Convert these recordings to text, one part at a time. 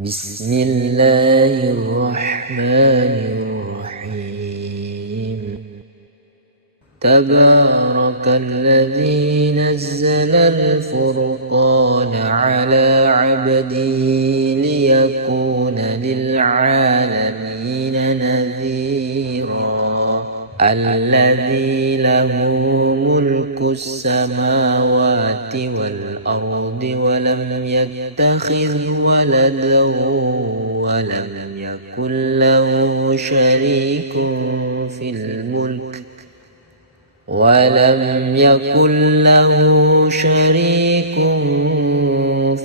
بسم الله الرحمن الرحيم. تبارك الذي نزل الفرقان على عبده ليكون للعالمين نذيرا. الذي له ملك السماوات والأرض ولم يتخذ ولدا ولم يكن له شريك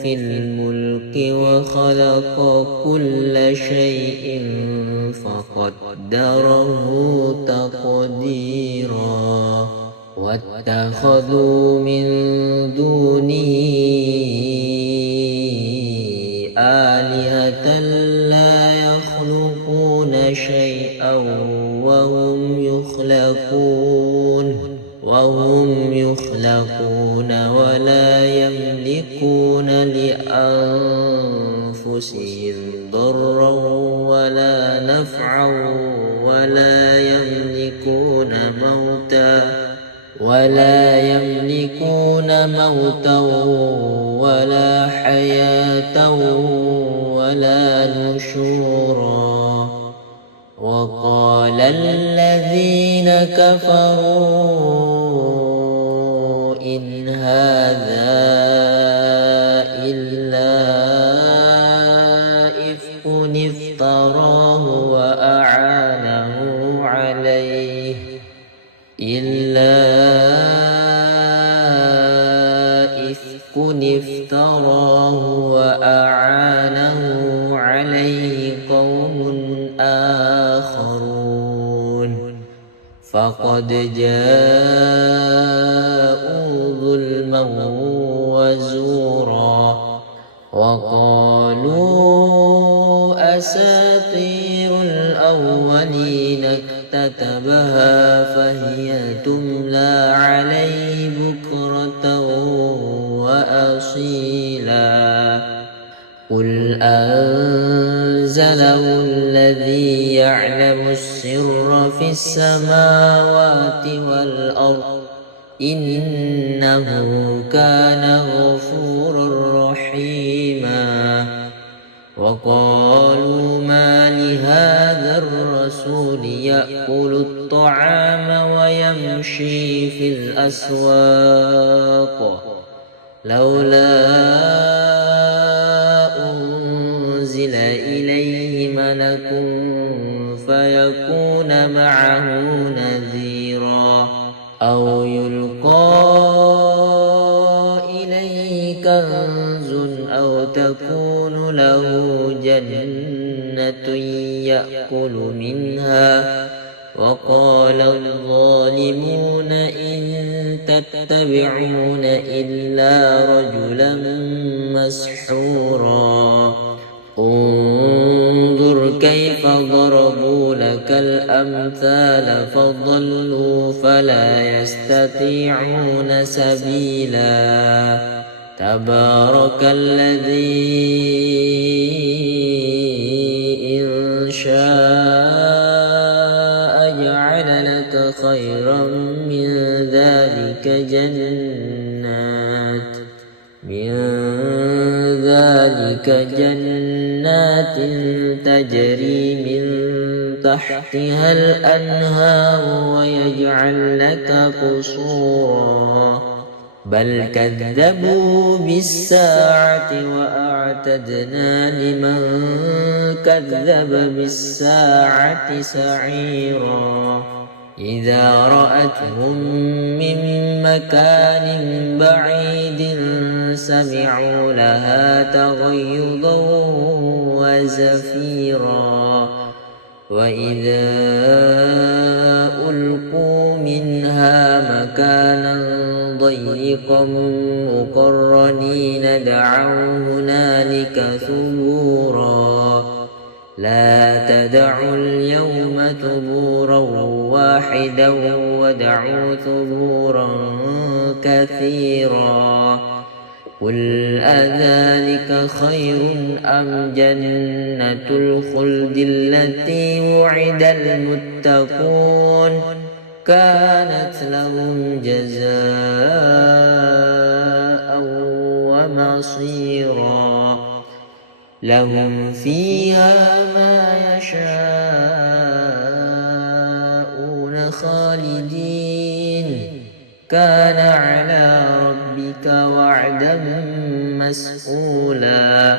في الملك وخلق كل شيء فقدره تقديرا. واتخذوا من دونه آلهة لا يخلقون شيئا وهم يخلقون ولا يملكون لأنفسهم ضرا ولا نفعا ولا يملكون موتا ولا حياة ولا نشورا. وقال الذين كفروا إن هذا إلا إفك افتراه وأعانه عليه قوم آخرون فقد جاءوا ظلما وزورا. وقالوا أساطير الأولين اكتتبها فهي تملى عليه بكرة وأصيلا. قل أنزله الذي يعلم السر في السماوات والأرض إنه كان غفورا رحيما. وقالوا ما لهذا الرسول يأكل الطعام ويمشي في الأسواق لولا أنزل إليه ملك فيكون معه نذيرا أو يلقى إليه كنز أو تكون له جنة يأكل منها. وقال الظالمون إن تتبعون إلا رجلا مسحورا. انظر كيف ضربوا لك الأمثال فضلوا فلا يستطيعون سبيلا. تبارك الذي إن شاء جعل لك خيرا من ذلك جنات تجري من تحتها الأنهار ويجعل لك قصورا. بل كذبوا بالساعة وأعتدنا لمن كذب بالساعة سعيرا. إذا رأتهم من مكان بعيد سمعوا لها تغيظا وزفيرا. وإذا ألقوا منها مكانا ضيقا مقرنين دعوا هنالك ثبورا. لا تدعوا اليوم ثبورا واحدا ودعوا ثبورا كثيرا. قل أذلك خير أم جنة الخلد التي وعد المتقون كانت لهم جزاء ومصيرا لهم فيها ما يشاءون خالدين كان على ربك وعدا مسئولا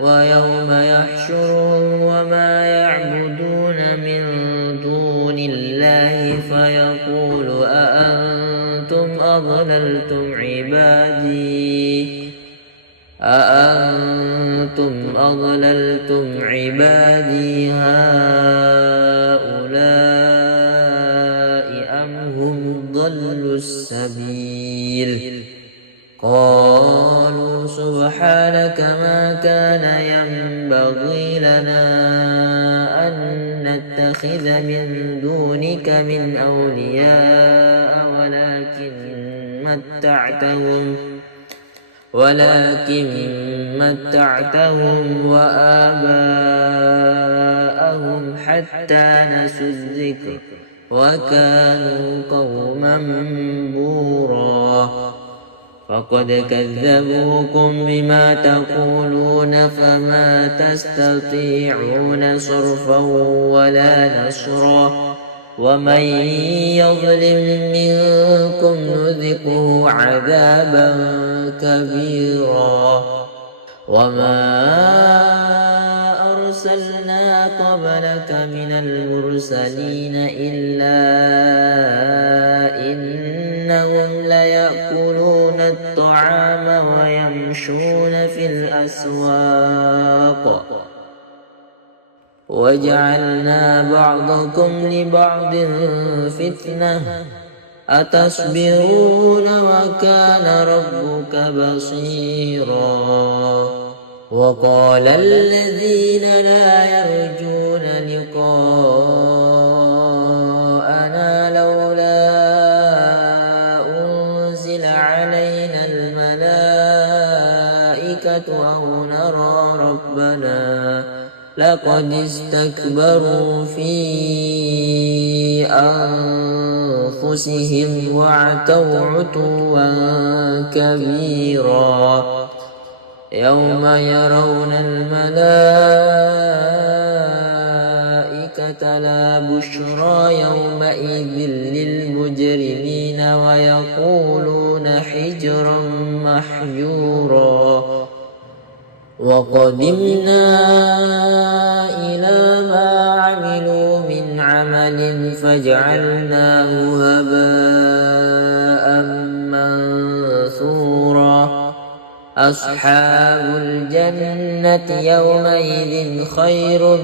ويوم يحشرهم وما يعبدون من دون الله فيقول أأنتم أضللتم عبادي هؤلاء أم هم ضلوا السبيل قالوا سبحانك ما كان ينبغي لنا أن نتخذ من دونك من أولياء ولكن متعتهم وآباءهم حتى نسوا الذكر وكانوا قوما بورا فقد كذبوكم بما تقولون فما تستطيعون صرفا ولا نصرا ومن يظلم منكم نذقه عذابا كبيرا وما أرسلنا قبلك من المرسلين إلا إنهم ليأكلون الطعام ويمشون في الأسواق وجعلنا بعضكم لبعض فتنة أتصبرون وكان ربك بصيرا وقال الذين لا يرجون لقاءنا لولا أنزل علينا الملائكة أو نرى ربنا لقد استكبروا في أنفسهم وعتوا عتوا كبيرا يوم يرون الملائكة لا بشرى يومئذ للمجرمين ويقولون حجرا محجورا وقدمنا إلى ما عملوا من عمل فجعلناه هباء منثورا أصحاب الجنة يومئذ خير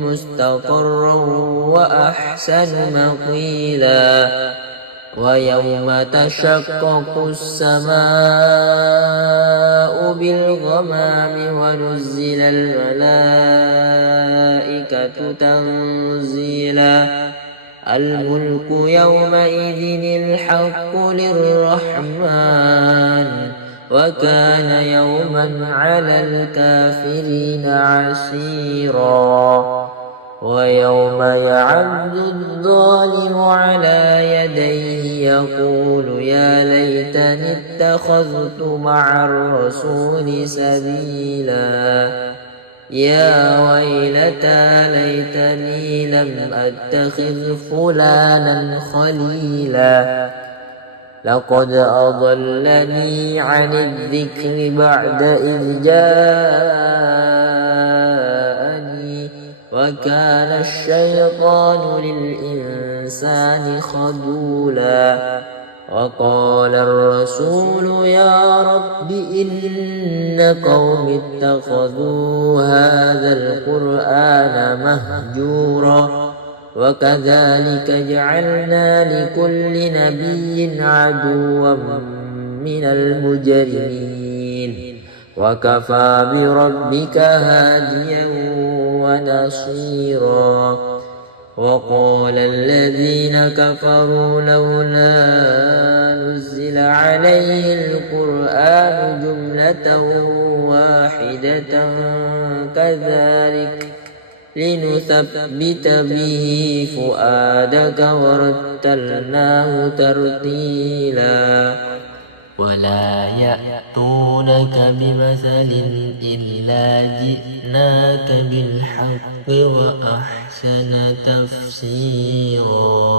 مستقرا وأحسن مقيلا ويوم تشقق السماء بالغمام ونزل الملائكة تنزيلا الملك يومئذ الحق للرحمن وكان يوما على الكافرين عسيرا ويوم يعض الظالم على يديه يقول يا ليتني اتخذت مع الرسول سبيلا يا ويلتى ليتني لم أتخذ فلانا خليلا لقد أضلني عن الذكر بعد إذ جاءني وكان الشيطان للإنسان خذولا وقال الرسول يا رب إن قوم اتخذوا هذا القرآن مهجورا وكذلك جعلنا لكل نبي عدوا من المجرمين وكفى بربك هاديا ونصيرا وقال الذين كفروا لولا نزل عليه القرآن جملة واحدة كذلك لنثبت به فؤادك ورتلناه ترتيلا ولا يأتونك بمثل إلا جئناك بالحق وأحسن تفسيرا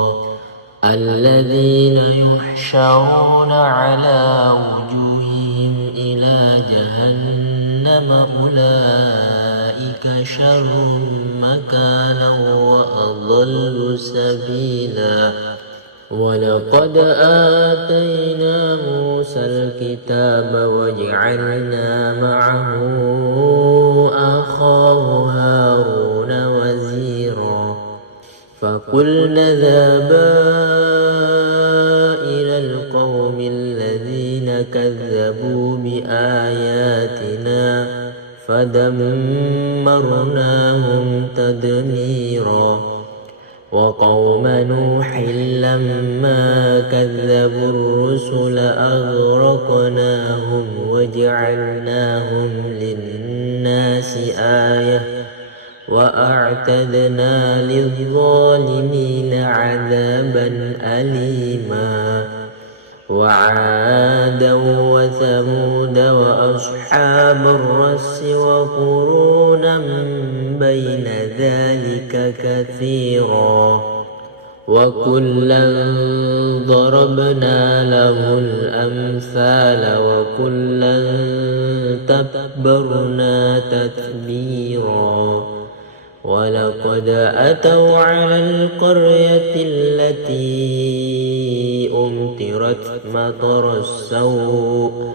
الذين يحشرون على وجوههم إلى جهنم أولئك شر مكانا وأضل سبيلا ولقد آتينا موسى الكتاب وجعلنا معه أخاه هارون وزيرا فقلنا اذهبا إلى القوم الذين كذبوا بآياتنا فدمرناهم تدميرا وقوم نوح لما كذبوا الرسل أغرقناهم وجعلناهم للناس آية وأعتدنا للظالمين عذابا أليما وعادا وثمود وأصحاب الرس وقرونا بين ذلك كثيرا وكلا ضربنا له الأمثال وكلا تبرنا تتبيرا ولقد أتوا على القرية التي أمطرت مطر السوء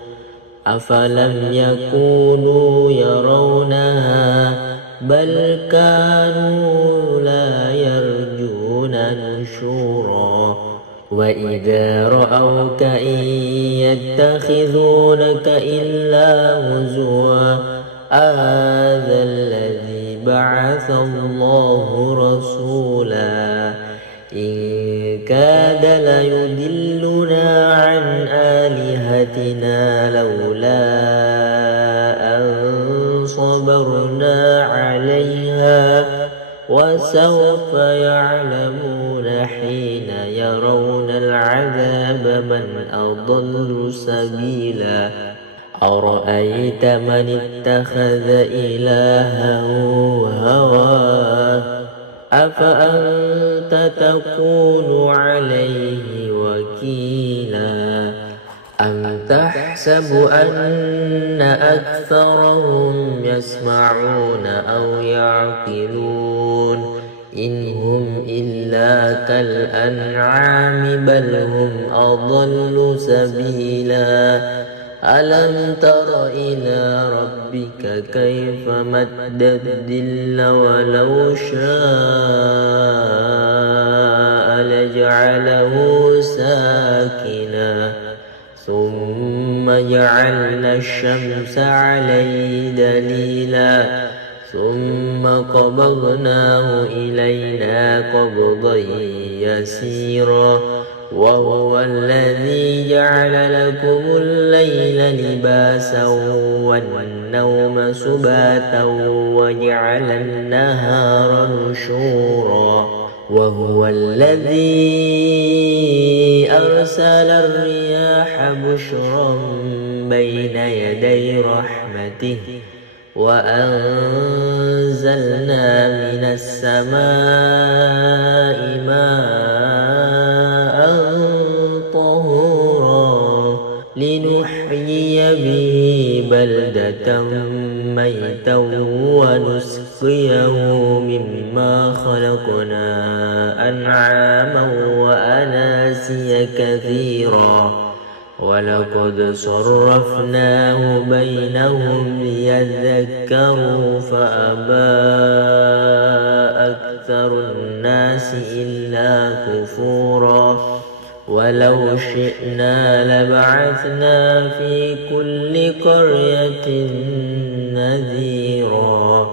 أفلم يكونوا يرونها بل كانوا لا يرجون نشورا وإذا رأوك إن يتخذونك إلا هزوا هذا الذي بعث الله رسولا إن كاد ليضلنا عن آلهتنا لولا أن صبرنا عليها وسوف يعلمون حين يرون العذاب من أضل سبيلا أرأيت من اتخذ إلهه هواه أفأنت تكون عليه وكيلا أم تحسب أن أكثرهم يسمعون أو يعقلون إن هم إلا كالأنعام بل هم أضل سبيلا ألم تر إلى ربك كيف مد الظل ولو شاء لجعله ساكنا ثم جعلنا الشمس عليه دليلا ثم قبضناه إلينا قبضا يسيرا وهو الذي جعل لكم الليل لباسا والنوم سباتا وجعل النهار نشورا وهو الذي أرسل الرياح بشرا بين يدي رحمته وأنزلنا من السماء ماء طهورا لنحيي به بلدة ميتا ونسقيه مما خلقنا أنعاما وأناسيا كثيرا ولقد صرفناه بينهم ليذكروا فأبى أكثر الناس إلا كفورا ولو شئنا لبعثنا في كل قرية نذيرا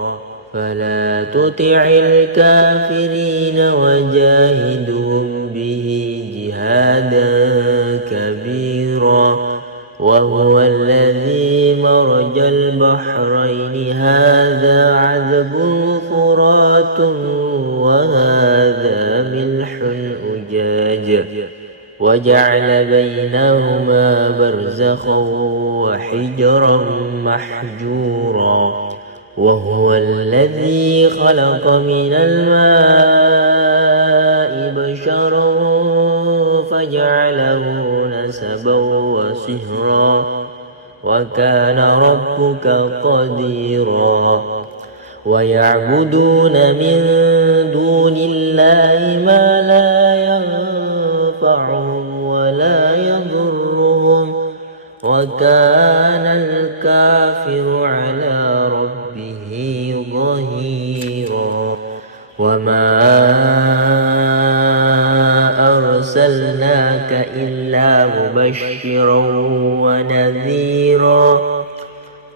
فلا تطع الكافرين وجاهدهم به جهادا كبيرا وهو الذي مرج البحرين هذا عذب فرات وهذا ملح أجاج وجعل بينهما برزخا وحجرا محجورا وهو الذي خلق من الماء بشرا فجعله نسبا وصهرا وكان ربك قديرا ويعبدون من دون الله ما لا ينفعهم ولا يضرهم وكان الكافر على ربه ظهيرا وما أرسلناك إلا مبشرا ونذيرا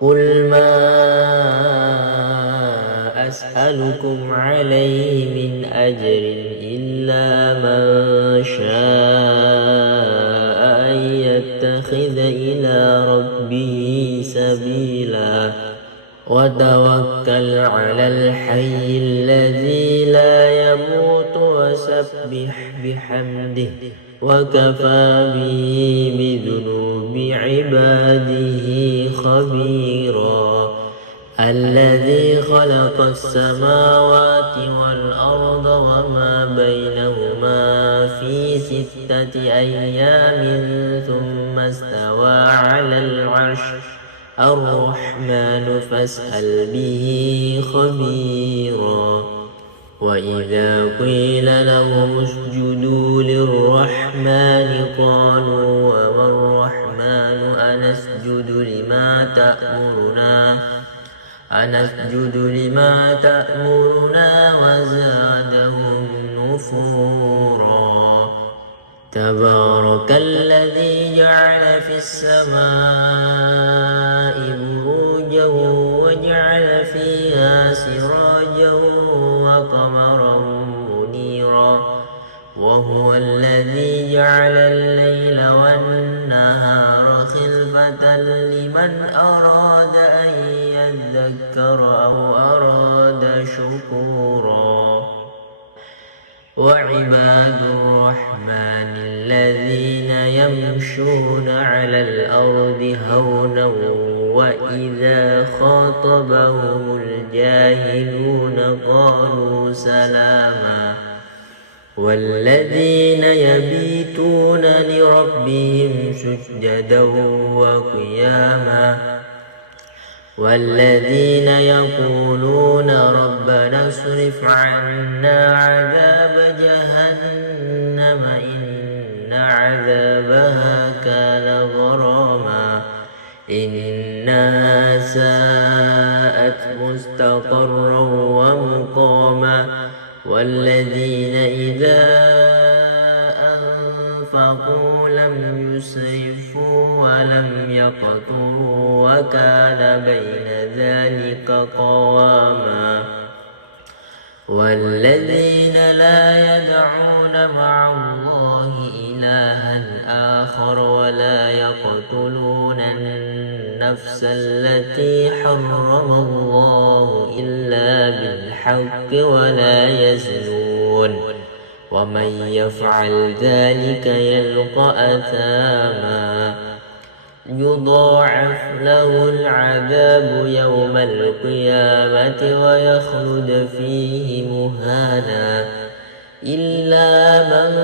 قل ما أسألكم عليه من أجر إلا من شاء أن يتخذ إلى ربه سبيلا وتوكل على الحي الذي لا يموت وسبح بحمده وكفى به بذنوب عباده خبيرا الذي خلق السماوات والأرض وما بينهما في 6 أيام ثم استوى على العرش الرحمن فاسأل به خبيرا وإذا قيل لهم اسجدوا للرحمن قالوا وما الرحمن أنسجد لما تأمرنا وزادهم نفورا تبارك الذي جعل في السماء بروجا وجعل فيها سراجا وقمرا منيرا وهو الذي جعل الليل والنهار خلفة لمن أراد أن يذكر أو أراد شكورا وعباد الرحمن الذين يمشون على الأرض هونا وإذا خاطبهم الجاهلون قالوا سلاما والذين يبيتون لربهم سجدا وقياما والذين يقولون ربنا اصرف عنا عذاب جهنم إن عذابها كان غراما إنها ساءت مستقرا ومقاما والذين إذا أنفقوا لم يسرفوا ولم يقتروا وكان بين ذلك قواما والذين لا يدعون مع الله إلها آخر ولا يقتلون النفس التي حرم الله إلا بالحق ولا يزنون ومن يفعل ذلك يلقى أثاما يضاعف له العذاب يوم القيامة ويخلد فيه مهانا إلا من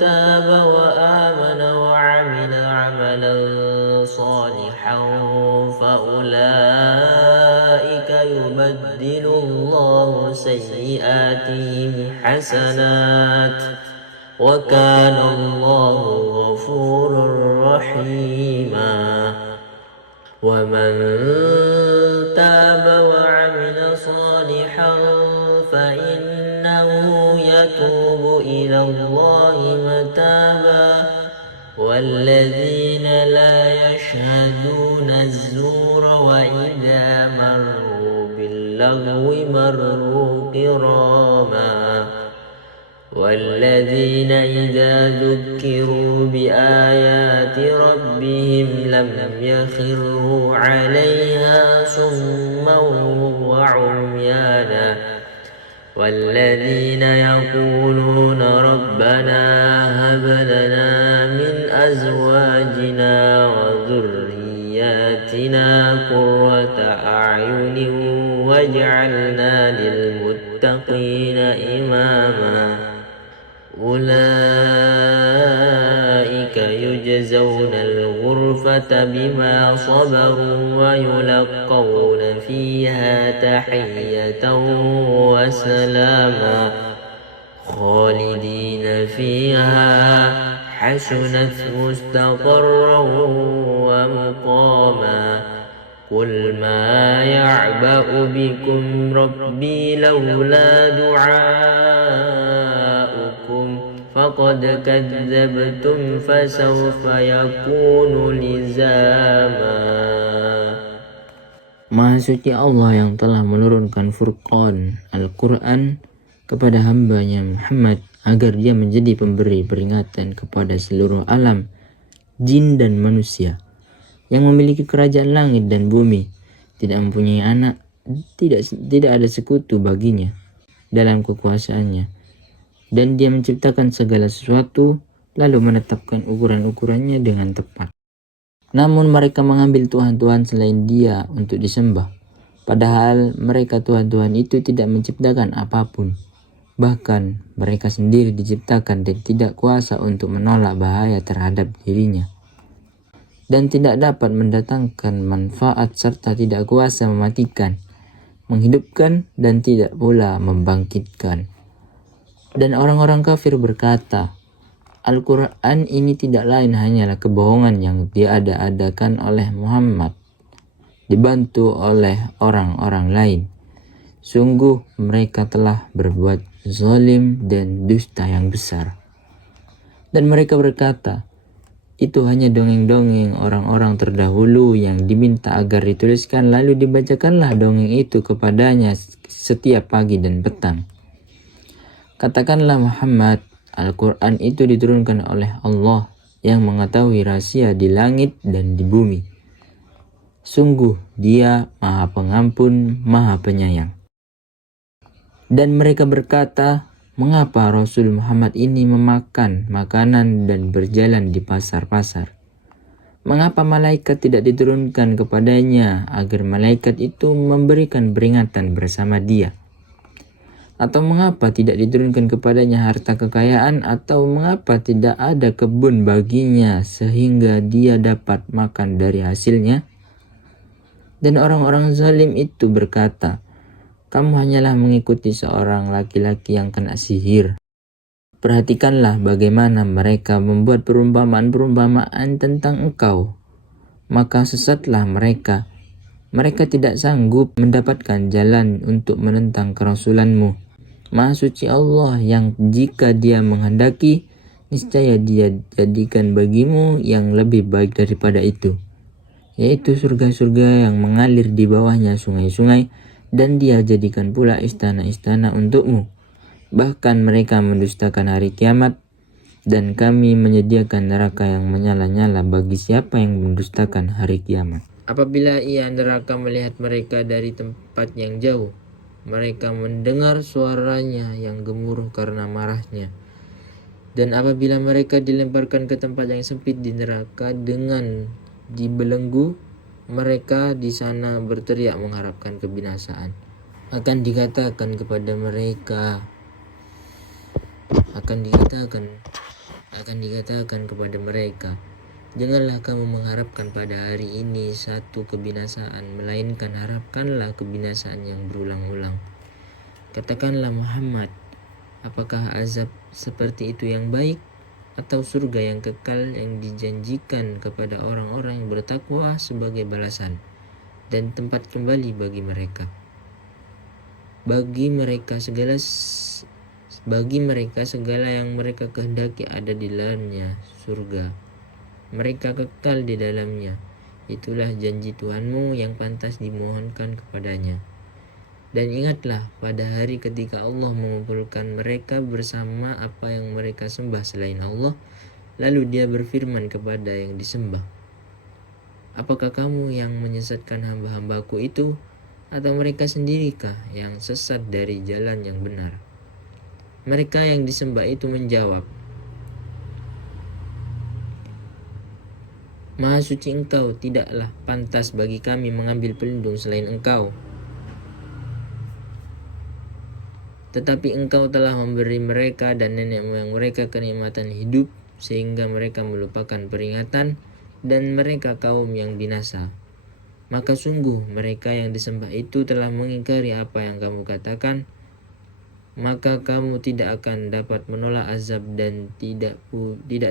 تاب وآمن وعمل عملا صالحا فأولئك يبدل الله سيئاتهم حسنات وكان الله غفورا رحيما ومن تاب وعمل صالحا فإنه يتوب إلى الله متابا والذين لا يشهدون الزور وإذا مروا باللغو مروا كراما والذين إذا ذكروا بآيات ربهم لم يخروا عليها صما وعميانا والذين يقولون ربنا هب لنا من أزواجنا وذرياتنا قرة أعين واجعلنا للمتقين إماما أولئك يجزون الغرفة بما صبروا ويلقون فيها تحية وسلاما خالدين فيها حسنت مستقرا ومقاما قل ما يعبأ بكم ربي لولا دعاؤكم فقد كذبتم فسوف يكون لزاما. Maha suci Allah yang telah menurunkan Furqan Al-Quran kepada hambanya Muhammad agar dia menjadi pemberi peringatan kepada seluruh alam, jin dan manusia, yang memiliki kerajaan langit dan bumi, tidak mempunyai anak, tidak ada sekutu baginya dalam kekuasaannya, dan dia menciptakan segala sesuatu lalu menetapkan ukuran-ukurannya dengan tepat. Namun mereka mengambil Tuhan-Tuhan selain dia untuk disembah, padahal mereka Tuhan-Tuhan itu tidak menciptakan apapun. Bahkan mereka sendiri diciptakan dan tidak kuasa untuk menolak bahaya terhadap dirinya, dan tidak dapat mendatangkan manfaat serta tidak kuasa mematikan, menghidupkan, dan tidak pula membangkitkan. Dan orang-orang kafir berkata, Al-Quran ini tidak lain hanyalah kebohongan yang diada-adakan oleh Muhammad, dibantu oleh orang-orang lain. Sungguh mereka telah berbuat zalim dan dusta yang besar. Dan mereka berkata, itu hanya dongeng-dongeng orang-orang terdahulu yang diminta agar dituliskan lalu dibacakanlah dongeng itu kepadanya setiap pagi dan petang. Katakanlah Muhammad, Al-Quran itu diturunkan oleh Allah yang mengetahui rahasia di langit dan di bumi. Sungguh Dia Maha Pengampun, Maha Penyayang. Dan mereka berkata, mengapa Rasul Muhammad ini memakan makanan dan berjalan di pasar-pasar? Mengapa malaikat tidak diturunkan kepadanya agar malaikat itu memberikan peringatan bersama dia? Atau mengapa tidak diturunkan kepadanya harta kekayaan, atau mengapa tidak ada kebun baginya sehingga dia dapat makan dari hasilnya? Dan orang-orang zalim itu berkata, kamu hanyalah mengikuti seorang laki-laki yang kena sihir. Perhatikanlah bagaimana mereka membuat perumpamaan-perumpamaan tentang engkau. Maka sesatlah mereka. Mereka tidak sanggup mendapatkan jalan untuk menentang kerasulanmu. Maha suci Allah yang jika Dia menghendaki, niscaya Dia jadikan bagimu yang lebih baik daripada itu, yaitu surga-surga yang mengalir di bawahnya sungai-sungai, dan Dia jadikan pula istana-istana untukmu. Bahkan mereka mendustakan hari kiamat, dan Kami menyediakan neraka yang menyala-nyala bagi siapa yang mendustakan hari kiamat. Apabila ia neraka melihat mereka dari tempat yang jauh, mereka mendengar suaranya yang gemuruh karena marahnya. Dan apabila mereka dilemparkan ke tempat yang sempit di neraka dengan dibelenggu, mereka di sana berteriak mengharapkan kebinasaan. Akan dikatakan kepada mereka, janganlah kamu mengharapkan pada hari ini satu kebinasaan, melainkan harapkanlah kebinasaan yang berulang-ulang. Katakanlah Muhammad, apakah azab seperti itu yang baik, atau surga yang kekal yang dijanjikan kepada orang-orang yang bertakwa sebagai balasan dan tempat kembali bagi mereka? Bagi mereka segala yang mereka kehendaki ada di dalamnya surga. Mereka kekal di dalamnya. Itulah janji Tuhanmu yang pantas dimohonkan kepadanya. Dan ingatlah pada hari ketika Allah mengumpulkan mereka bersama apa yang mereka sembah selain Allah, lalu dia berfirman kepada yang disembah, apakah kamu yang menyesatkan hamba-hambaku itu, atau mereka sendirikah yang sesat dari jalan yang benar? Mereka yang disembah itu menjawab, Maha suci Engkau, tidaklah pantas bagi kami mengambil pelindung selain Engkau. Tetapi Engkau telah memberi mereka dan nenek moyang mereka kenikmatan hidup, sehingga mereka melupakan peringatan dan mereka kaum yang binasa. Maka sungguh mereka yang disembah itu telah mengingkari apa yang kamu katakan, maka kamu tidak akan dapat menolak azab dan tidak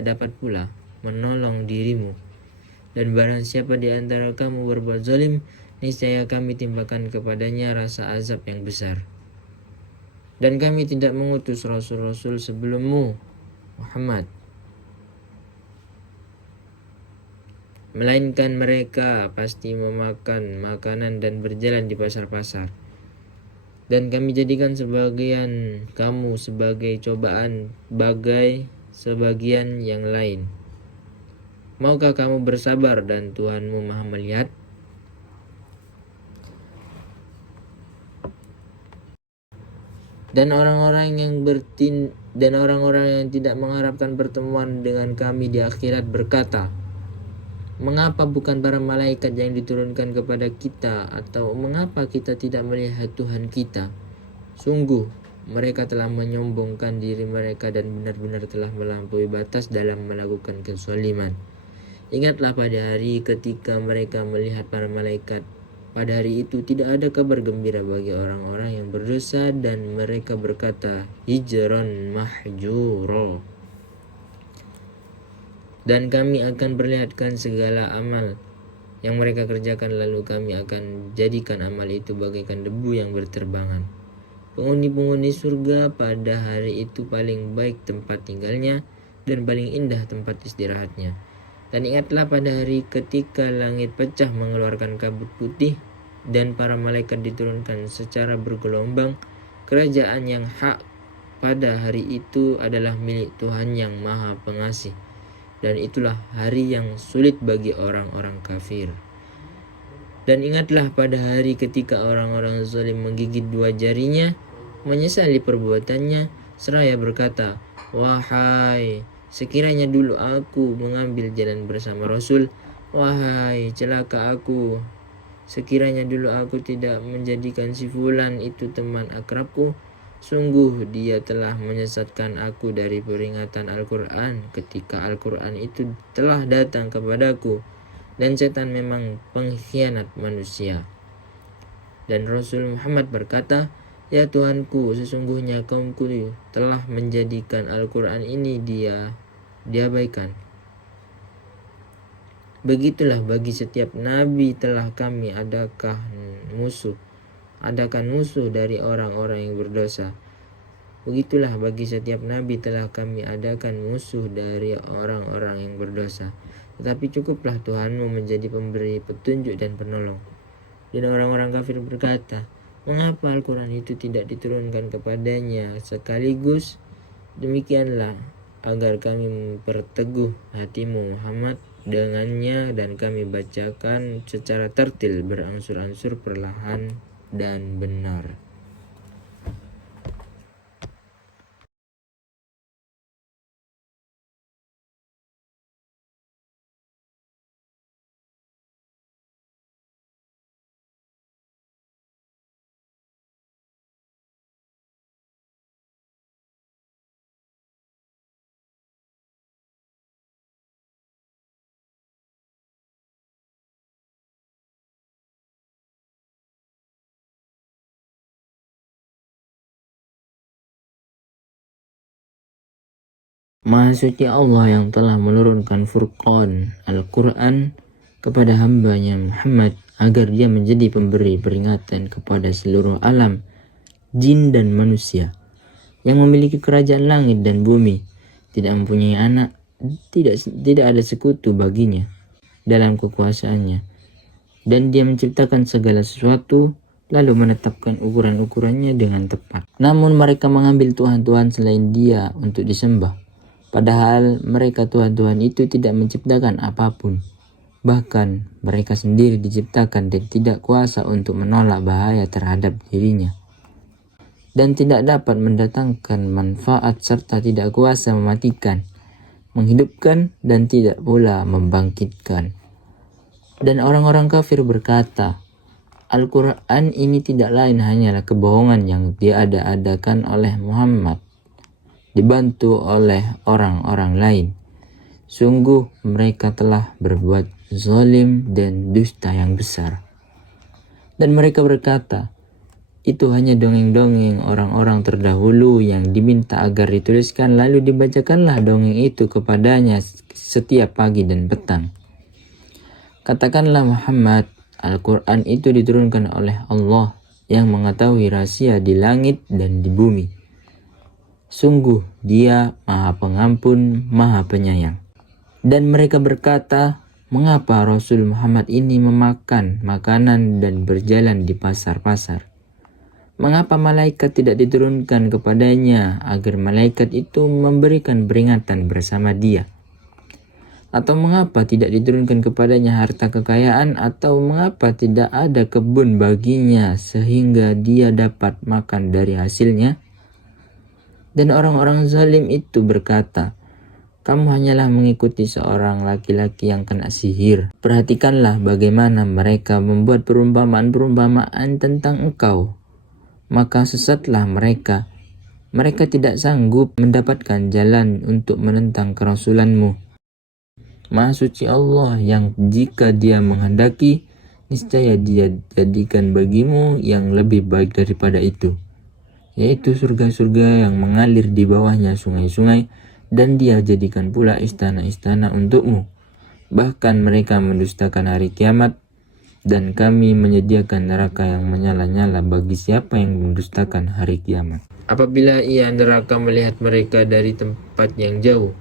dapat pula menolong dirimu. Dan barang siapa di antara kamu berbuat zalim, niscaya kami timpakan kepadanya rasa azab yang besar. Dan kami tidak mengutus rasul-rasul sebelummu, Muhammad, melainkan mereka pasti memakan makanan dan berjalan di pasar-pasar. Dan kami jadikan sebagian kamu sebagai cobaan bagai sebagian yang lain. Maukah kamu bersabar dan Tuhanmu Maha melihat? Dan orang-orang yang tidak mengharapkan pertemuan dengan kami di akhirat berkata, mengapa bukan para malaikat yang diturunkan kepada kita, atau mengapa kita tidak melihat Tuhan kita? Sungguh mereka telah menyombongkan diri mereka dan benar-benar telah melampaui batas dalam melakukan kezaliman. Ingatlah pada hari ketika mereka melihat para malaikat. Pada hari itu tidak ada kabar gembira bagi orang-orang yang berdosa, dan mereka berkata, hijran mahjura. Dan kami akan perlihatkan segala amal yang mereka kerjakan, lalu kami akan jadikan amal itu bagaikan debu yang berterbangan. Penghuni-penghuni surga pada hari itu paling baik tempat tinggalnya dan paling indah tempat istirahatnya. Dan ingatlah pada hari ketika langit pecah mengeluarkan kabut putih dan para malaikat diturunkan secara bergelombang. Kerajaan yang hak pada hari itu adalah milik Tuhan yang Maha Pengasih. Dan itulah hari yang sulit bagi orang-orang kafir. Dan ingatlah pada hari ketika orang-orang zalim menggigit dua jarinya, menyesali perbuatannya, seraya berkata, wahai, sekiranya dulu aku mengambil jalan bersama Rasul, wahai celaka aku, sekiranya dulu aku tidak menjadikan si fulan itu teman akrabku, sungguh dia telah menyesatkan aku dari peringatan Al-Quran ketika Al-Quran itu telah datang kepadaku, dan setan memang pengkhianat manusia. Dan Rasul Muhammad berkata, ya Tuhanku, sesungguhnya kaumku telah menjadikan Al-Quran ini diabaikan. Begitulah bagi setiap nabi telah kami adakan musuh dari orang-orang yang berdosa. Begitulah bagi setiap nabi telah kami adakan musuh dari orang-orang yang berdosa. Tetapi cukuplah Tuhanmu menjadi pemberi petunjuk dan penolong. Dan orang-orang kafir berkata, mengapa Al-Quran itu tidak diturunkan kepadanya sekaligus? Demikianlah agar kami memperteguh hatimu Muhammad dengannya, dan kami bacakan secara tertil berangsur-angsur perlahan dan benar. Maha suci Allah yang telah menurunkan Furqan Al-Quran kepada hambanya Muhammad agar dia menjadi pemberi peringatan kepada seluruh alam, jin dan manusia, yang memiliki kerajaan langit dan bumi, tidak mempunyai anak, tidak ada sekutu baginya dalam kekuasaannya, dan dia menciptakan segala sesuatu lalu menetapkan ukuran-ukurannya dengan tepat. Namun mereka mengambil Tuhan-Tuhan selain Dia untuk disembah. Padahal mereka Tuhan-Tuhan itu tidak menciptakan apapun. Bahkan mereka sendiri diciptakan dan tidak kuasa untuk menolak bahaya terhadap dirinya. Dan tidak dapat mendatangkan manfaat serta tidak kuasa mematikan, menghidupkan, dan tidak pula membangkitkan. Dan orang-orang kafir berkata, Al-Quran ini tidak lain hanyalah kebohongan yang diada-adakan oleh Muhammad, dibantu oleh orang-orang lain. Sungguh mereka telah berbuat zalim dan dusta yang besar. Dan mereka berkata, itu hanya dongeng-dongeng orang-orang terdahulu yang diminta agar dituliskan lalu dibacakanlah dongeng itu kepadanya setiap pagi dan petang. Katakanlah Muhammad, Al-Quran itu diturunkan oleh Allah yang mengetahui rahasia di langit dan di bumi. Sungguh Dia Maha Pengampun, Maha Penyayang. Dan mereka berkata, mengapa Rasul Muhammad ini memakan makanan dan berjalan di pasar-pasar? Mengapa malaikat tidak diturunkan kepadanya agar malaikat itu memberikan peringatan bersama Dia? Atau mengapa tidak diturunkan kepadanya harta kekayaan, atau mengapa tidak ada kebun baginya sehingga dia dapat makan dari hasilnya? Dan orang-orang zalim itu berkata, kamu hanyalah mengikuti seorang laki-laki yang kena sihir. Perhatikanlah bagaimana mereka membuat perumpamaan-perumpamaan tentang engkau. Maka sesatlah mereka. Mereka tidak sanggup mendapatkan jalan untuk menentang kerasulanmu. Maha suci Allah yang jika Dia menghendaki, niscaya Dia jadikan bagimu yang lebih baik daripada itu, yaitu surga-surga yang mengalir di bawahnya sungai-sungai, dan Dia jadikan pula istana-istana untukmu. Bahkan mereka mendustakan hari kiamat, dan kami menyediakan neraka yang menyala-nyala bagi siapa yang mendustakan hari kiamat. Apabila ia neraka melihat mereka dari tempat yang jauh,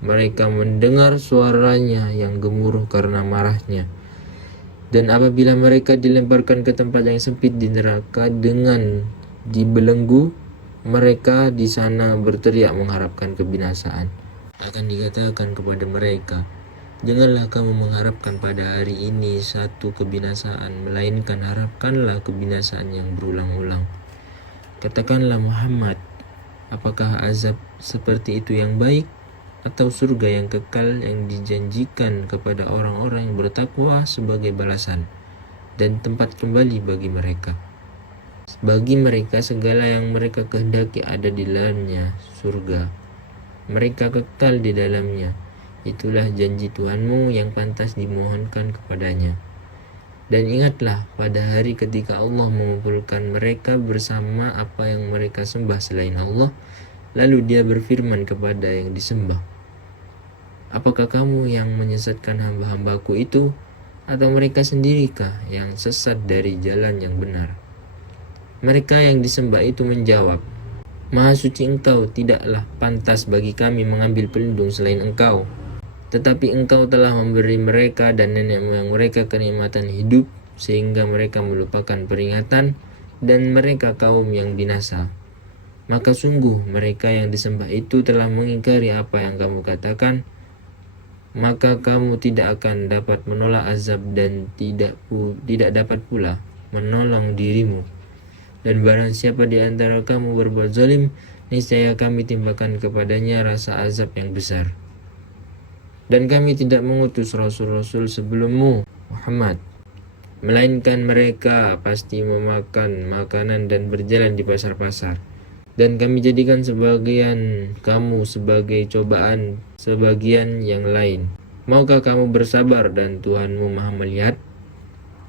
mereka mendengar suaranya yang gemuruh karena marahnya. Dan apabila mereka dilemparkan ke tempat yang sempit di neraka dengan dibelenggu, mereka di sana berteriak mengharapkan kebinasaan. Akan dikatakan kepada mereka, janganlah kamu mengharapkan pada hari ini satu kebinasaan, melainkan harapkanlah kebinasaan yang berulang-ulang. Katakanlah Muhammad, apakah azab seperti itu yang baik, atau surga yang kekal yang dijanjikan kepada orang-orang yang bertakwa sebagai balasan dan tempat kembali bagi mereka? Bagi mereka segala yang mereka kehendaki ada di dalamnya surga. Mereka kekal di dalamnya. Itulah janji Tuhanmu yang pantas dimohonkan kepadanya. Dan ingatlah pada hari ketika Allah mengumpulkan mereka bersama apa yang mereka sembah selain Allah, lalu Dia berfirman kepada yang disembah, apakah kamu yang menyesatkan hamba-hambaku itu, atau mereka sendirikah yang sesat dari jalan yang benar? Mereka yang disembah itu menjawab, Maha suci Engkau, tidaklah pantas bagi kami mengambil pelindung selain Engkau. Tetapi Engkau telah memberi mereka dan nenek moyang mereka kenikmatan hidup, sehingga mereka melupakan peringatan, dan mereka kaum yang binasa. Maka sungguh mereka yang disembah itu telah mengingkari apa yang kamu katakan, maka kamu tidak akan dapat menolak azab dan tidak dapat pula menolong dirimu. Dan barang siapa di antara kamu berbuat zalim, niscaya kami timpakan kepadanya rasa azab yang besar. Dan kami tidak mengutus rasul-rasul sebelummu, Muhammad, melainkan mereka pasti memakan makanan dan berjalan di pasar-pasar. Dan kami jadikan sebagian kamu sebagai cobaan sebagian yang lain. Maukah kamu bersabar dan Tuhanmu Maha melihat?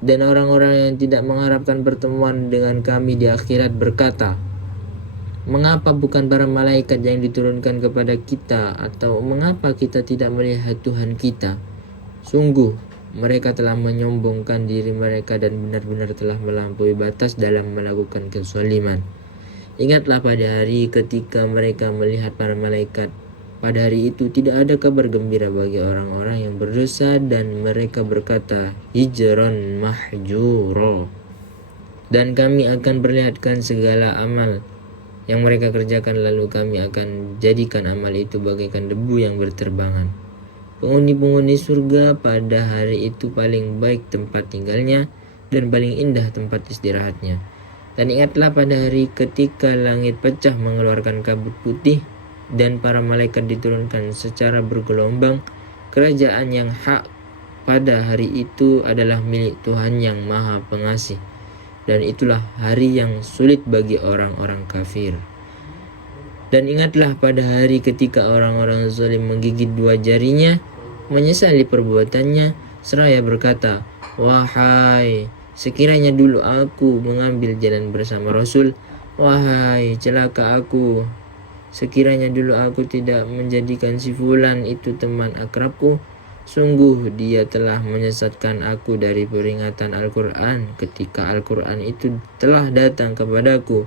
Dan orang-orang yang tidak mengharapkan pertemuan dengan kami di akhirat berkata, mengapa bukan para malaikat yang diturunkan kepada kita, atau mengapa kita tidak melihat Tuhan kita? Sungguh, mereka telah menyombongkan diri mereka dan benar-benar telah melampaui batas dalam melakukan kezaliman. Ingatlah pada hari ketika mereka melihat para malaikat. Pada hari itu tidak ada kabar gembira bagi orang-orang yang berdosa, dan mereka berkata, hijran mahjura. Dan kami akan perlihatkan segala amal yang mereka kerjakan, lalu kami akan jadikan amal itu bagaikan debu yang berterbangan. Penghuni-penghuni surga pada hari itu paling baik tempat tinggalnya dan paling indah tempat istirahatnya. Dan ingatlah pada hari ketika langit pecah mengeluarkan kabut putih dan para malaikat diturunkan secara bergelombang. Kerajaan yang hak pada hari itu adalah milik Tuhan yang Maha Pengasih. Dan itulah hari yang sulit bagi orang-orang kafir. Dan ingatlah pada hari ketika orang-orang zalim menggigit dua jarinya, menyesali perbuatannya, seraya berkata, "Wahai, sekiranya dulu aku mengambil jalan bersama Rasul. Wahai, celaka aku. Sekiranya dulu aku tidak menjadikan si fulan itu teman akrabku. Sungguh dia telah menyesatkan aku dari peringatan Al-Quran ketika Al-Quran itu telah datang kepadaku.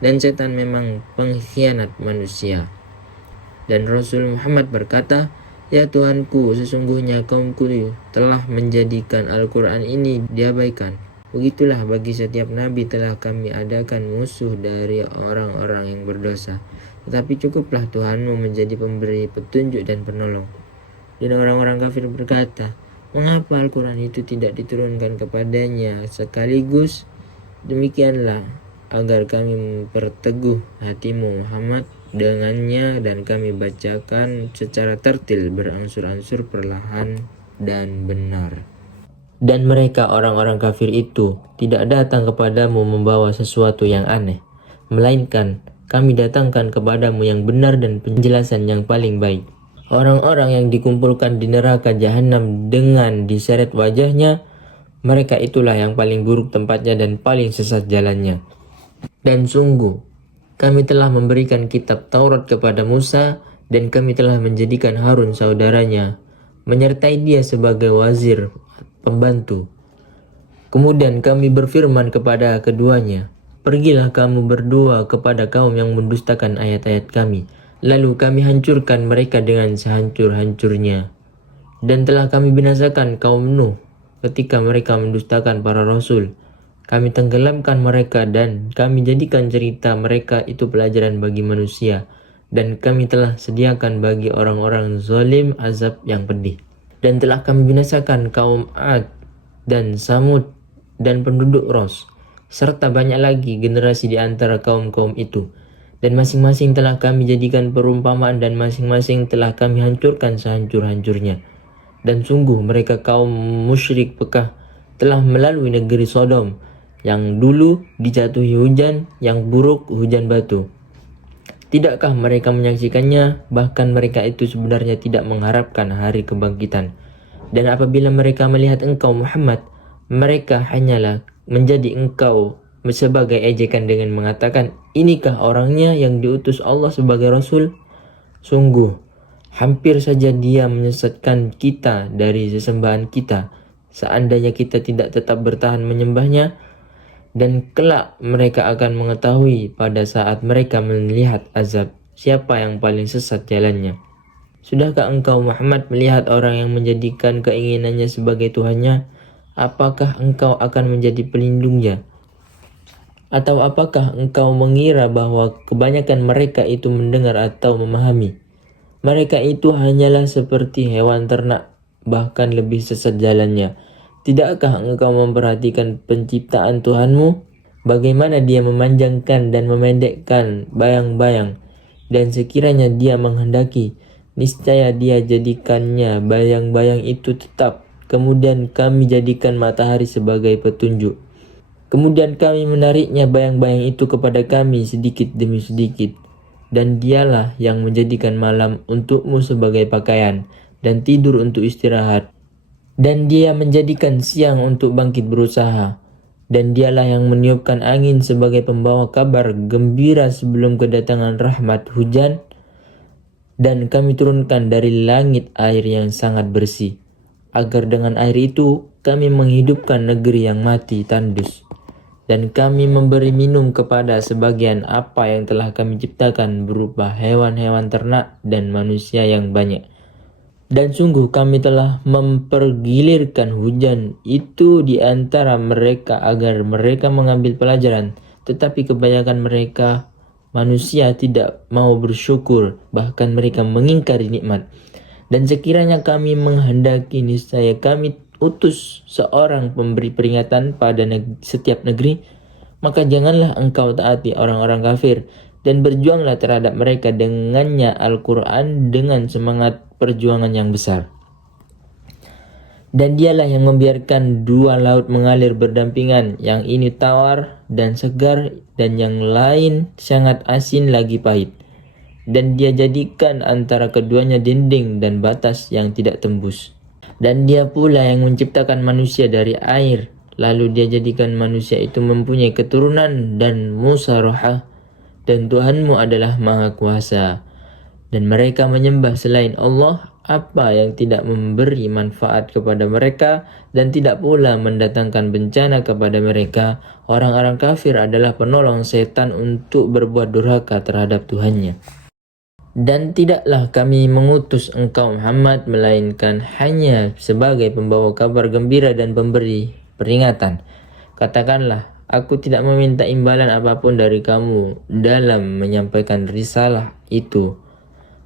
Dan setan memang pengkhianat manusia." Dan Rasul Muhammad berkata, "Ya Tuhanku, sesungguhnya kaumku telah menjadikan Al-Quran ini diabaikan. Begitulah bagi setiap nabi telah kami adakan musuh dari orang-orang yang berdosa. Tetapi cukuplah Tuhanmu menjadi pemberi petunjuk dan penolong." Dan orang-orang kafir berkata, "Mengapa Al-Quran itu tidak diturunkan kepadanya sekaligus? Demikianlah agar kami memperteguh hatimu Muhammad dengannya dan kami bacakan secara tertil berangsur-angsur perlahan dan benar." Dan mereka orang-orang kafir itu tidak datang kepadamu membawa sesuatu yang aneh, melainkan kami datangkan kepadamu yang benar dan penjelasan yang paling baik. Orang-orang yang dikumpulkan di neraka jahanam dengan diseret wajahnya, mereka itulah yang paling buruk tempatnya dan paling sesat jalannya. Dan sungguh, kami telah memberikan kitab Taurat kepada Musa dan kami telah menjadikan Harun saudaranya, menyertai dia sebagai wazir pembantu. Kemudian kami berfirman kepada keduanya, "Pergilah kamu berdua kepada kaum yang mendustakan ayat-ayat kami. Lalu kami hancurkan mereka dengan sehancur-hancurnya. Dan telah kami binasakan kaum Nuh ketika mereka mendustakan para rasul. Kami tenggelamkan mereka dan kami jadikan cerita mereka itu pelajaran bagi manusia. Dan kami telah sediakan bagi orang-orang zalim azab yang pedih. Dan telah kami binasakan kaum Ad dan Samud dan penduduk Ros, serta banyak lagi generasi di antara kaum-kaum itu. Dan masing-masing telah kami jadikan perumpamaan dan masing-masing telah kami hancurkan sehancur-hancurnya. Dan sungguh mereka kaum musyrik Mekah telah melalui negeri Sodom yang dulu dijatuhi hujan yang buruk hujan batu. Tidakkah mereka menyaksikannya? Bahkan mereka itu sebenarnya tidak mengharapkan hari kebangkitan. Dan apabila mereka melihat engkau Muhammad, mereka hanyalah menjadi engkau sebagai ejekan dengan mengatakan, "Inikah orangnya yang diutus Allah sebagai Rasul?" Sungguh, hampir saja dia menyesatkan kita dari sesembahan kita, seandainya kita tidak tetap bertahan menyembahnya. Dan kelak mereka akan mengetahui pada saat mereka melihat azab, siapa yang paling sesat jalannya. Sudahkah engkau Muhammad melihat orang yang menjadikan keinginannya sebagai Tuhannya? Apakah engkau akan menjadi pelindungnya? Atau apakah engkau mengira bahwa kebanyakan mereka itu mendengar atau memahami? Mereka itu hanyalah seperti hewan ternak, bahkan lebih sesat jalannya. Tidakkah engkau memperhatikan penciptaan Tuhanmu? Bagaimana dia memanjangkan dan memendekkan bayang-bayang, dan sekiranya dia menghendaki, niscaya dia jadikannya bayang-bayang itu tetap. Kemudian kami jadikan matahari sebagai petunjuk. Kemudian kami menariknya bayang-bayang itu kepada kami sedikit demi sedikit. Dan dialah yang menjadikan malam untukmu sebagai pakaian dan tidur untuk istirahat. Dan dia menjadikan siang untuk bangkit berusaha. Dan dialah yang meniupkan angin sebagai pembawa kabar gembira sebelum kedatangan rahmat hujan. Dan kami turunkan dari langit air yang sangat bersih, agar dengan air itu kami menghidupkan negeri yang mati tandus. Dan kami memberi minum kepada sebagian apa yang telah kami ciptakan berupa hewan-hewan ternak dan manusia yang banyak. Dan sungguh kami telah mempergilirkan hujan itu di antara mereka agar mereka mengambil pelajaran. Tetapi kebanyakan mereka manusia tidak mau bersyukur, bahkan mereka mengingkari nikmat. Dan sekiranya kami menghendaki, niscaya kami utus seorang pemberi peringatan pada setiap negeri, maka janganlah engkau taati orang-orang kafir, dan berjuanglah terhadap mereka dengannya Al-Quran dengan semangat perjuangan yang besar. Dan dialah yang membiarkan dua laut mengalir berdampingan, yang ini tawar dan segar, dan yang lain sangat asin lagi pahit. Dan dia jadikan antara keduanya dinding dan batas yang tidak tembus. Dan dia pula yang menciptakan manusia dari air, lalu dia jadikan manusia itu mempunyai keturunan dan musarahah, dan Tuhanmu adalah Maha Kuasa. Dan mereka menyembah selain Allah apa yang tidak memberi manfaat kepada mereka dan tidak pula mendatangkan bencana kepada mereka. Orang-orang kafir adalah penolong setan untuk berbuat durhaka terhadap Tuhannya. Dan tidaklah kami mengutus engkau Muhammad melainkan hanya sebagai pembawa kabar gembira dan pemberi peringatan. Katakanlah, aku tidak meminta imbalan apapun dari kamu dalam menyampaikan risalah itu,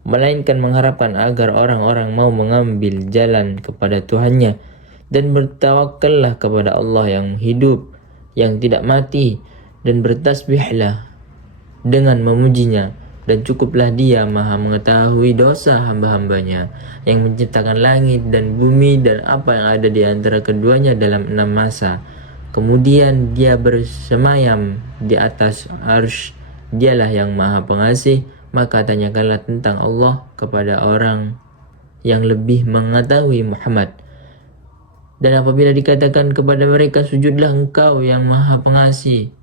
melainkan mengharapkan agar orang-orang mau mengambil jalan kepada Tuhannya dan bertawakallah kepada Allah yang hidup, yang tidak mati, dan bertasbihlah dengan memujinya, dan cukuplah dia maha mengetahui dosa hamba-hambanya yang menciptakan langit dan bumi dan apa yang ada di antara keduanya dalam 6 masa. Kemudian dia bersemayam di atas arsy, dialah yang maha pengasih. Maka tanyakanlah tentang Allah kepada orang yang lebih mengetahui Muhammad. Dan apabila dikatakan kepada mereka, sujudlah engkau yang maha pengasih,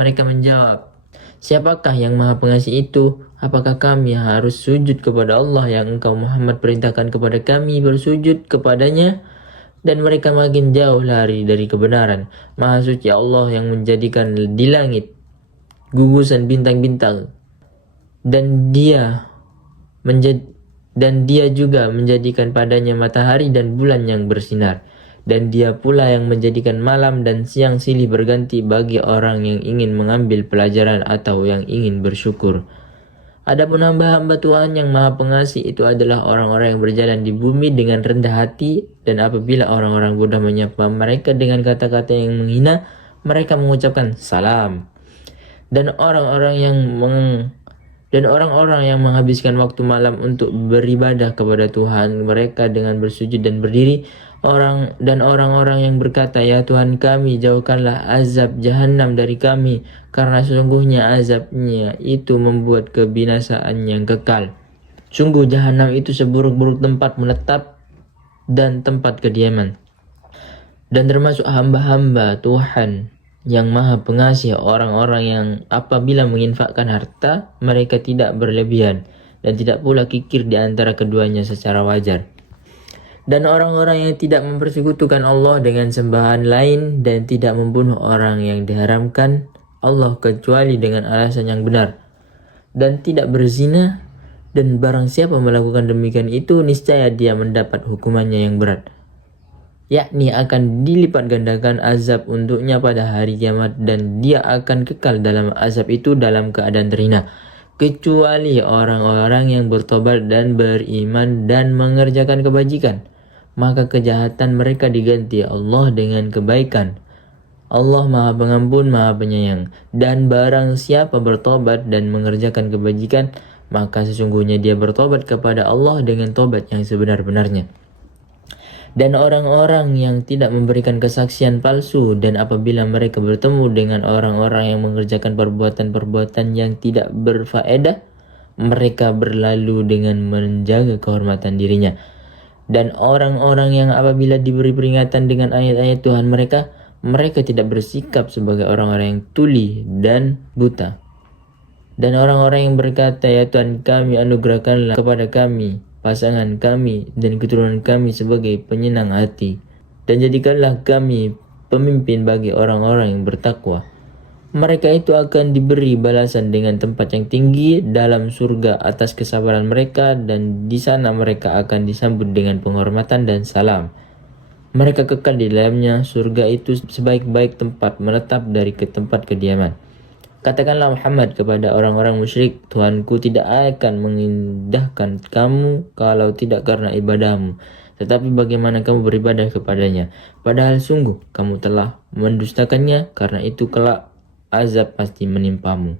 mereka menjawab, siapakah yang maha pengasih itu? Apakah kami harus sujud kepada Allah yang engkau Muhammad perintahkan kepada kami bersujud kepadanya? Dan mereka makin jauh lari dari kebenaran. Maha suci Allah yang menjadikan di langit gugusan bintang-bintang, dan dia juga menjadikan padanya matahari dan bulan yang bersinar. Dan dia pula yang menjadikan malam dan siang silih berganti bagi orang yang ingin mengambil pelajaran atau yang ingin bersyukur. Adapun hamba-hamba Tuhan yang maha pengasih itu adalah orang-orang yang berjalan di bumi dengan rendah hati, dan apabila orang-orang bodoh menyapa mereka dengan kata-kata yang menghina, mereka mengucapkan salam. Dan orang-orang yang menghabiskan waktu malam untuk beribadah kepada Tuhan mereka dengan bersujud dan berdiri, orang-orang yang berkata, ya Tuhan kami, jauhkanlah azab jahanam dari kami, karena sesungguhnya azabnya itu membuat kebinasaan yang kekal. Sungguh jahanam itu seburuk-buruk tempat menetap dan tempat kediaman. Dan termasuk hamba-hamba Tuhan yang maha pengasih orang-orang yang apabila menginfakkan harta, mereka tidak berlebihan dan tidak pula kikir di antara keduanya secara wajar. Dan orang-orang yang tidak mempersekutukan Allah dengan sembahan lain dan tidak membunuh orang yang diharamkan Allah kecuali dengan alasan yang benar, dan tidak berzina, dan barang siapa melakukan demikian itu, niscaya dia mendapat hukumannya yang berat, yakni akan dilipat gandakan azab untuknya pada hari kiamat, dan dia akan kekal dalam azab itu dalam keadaan terhina, kecuali orang-orang yang bertobat dan beriman dan mengerjakan kebajikan, maka kejahatan mereka diganti Allah dengan kebaikan. Allah maha pengampun, maha penyayang. Dan barang siapa bertobat dan mengerjakan kebajikan, maka sesungguhnya dia bertobat kepada Allah dengan tobat yang sebenar-benarnya. Dan orang-orang yang tidak memberikan kesaksian palsu, dan apabila mereka bertemu dengan orang-orang yang mengerjakan perbuatan-perbuatan yang tidak berfaedah, mereka berlalu dengan menjaga kehormatan dirinya. Dan orang-orang yang apabila diberi peringatan dengan ayat-ayat Tuhan mereka tidak bersikap sebagai orang-orang yang tuli dan buta. Dan orang-orang yang berkata, ya Tuhan kami, anugerahkanlah kepada kami pasangan kami dan keturunan kami sebagai penyenang hati, dan jadikanlah kami pemimpin bagi orang-orang yang bertakwa. Mereka itu akan diberi balasan dengan tempat yang tinggi dalam surga atas kesabaran mereka, dan di sana mereka akan disambut dengan penghormatan dan salam. Mereka kekal di dalamnya. Surga itu sebaik-baik tempat menetap dari ke tempat kediaman. Katakanlah Muhammad kepada orang-orang musyrik, Tuhanku tidak akan mengindahkan kamu kalau tidak karena ibadahmu. Tetapi bagaimana kamu beribadah kepadanya? Padahal sungguh kamu telah mendustakannya, karena itu kelak azab pasti menimpamu.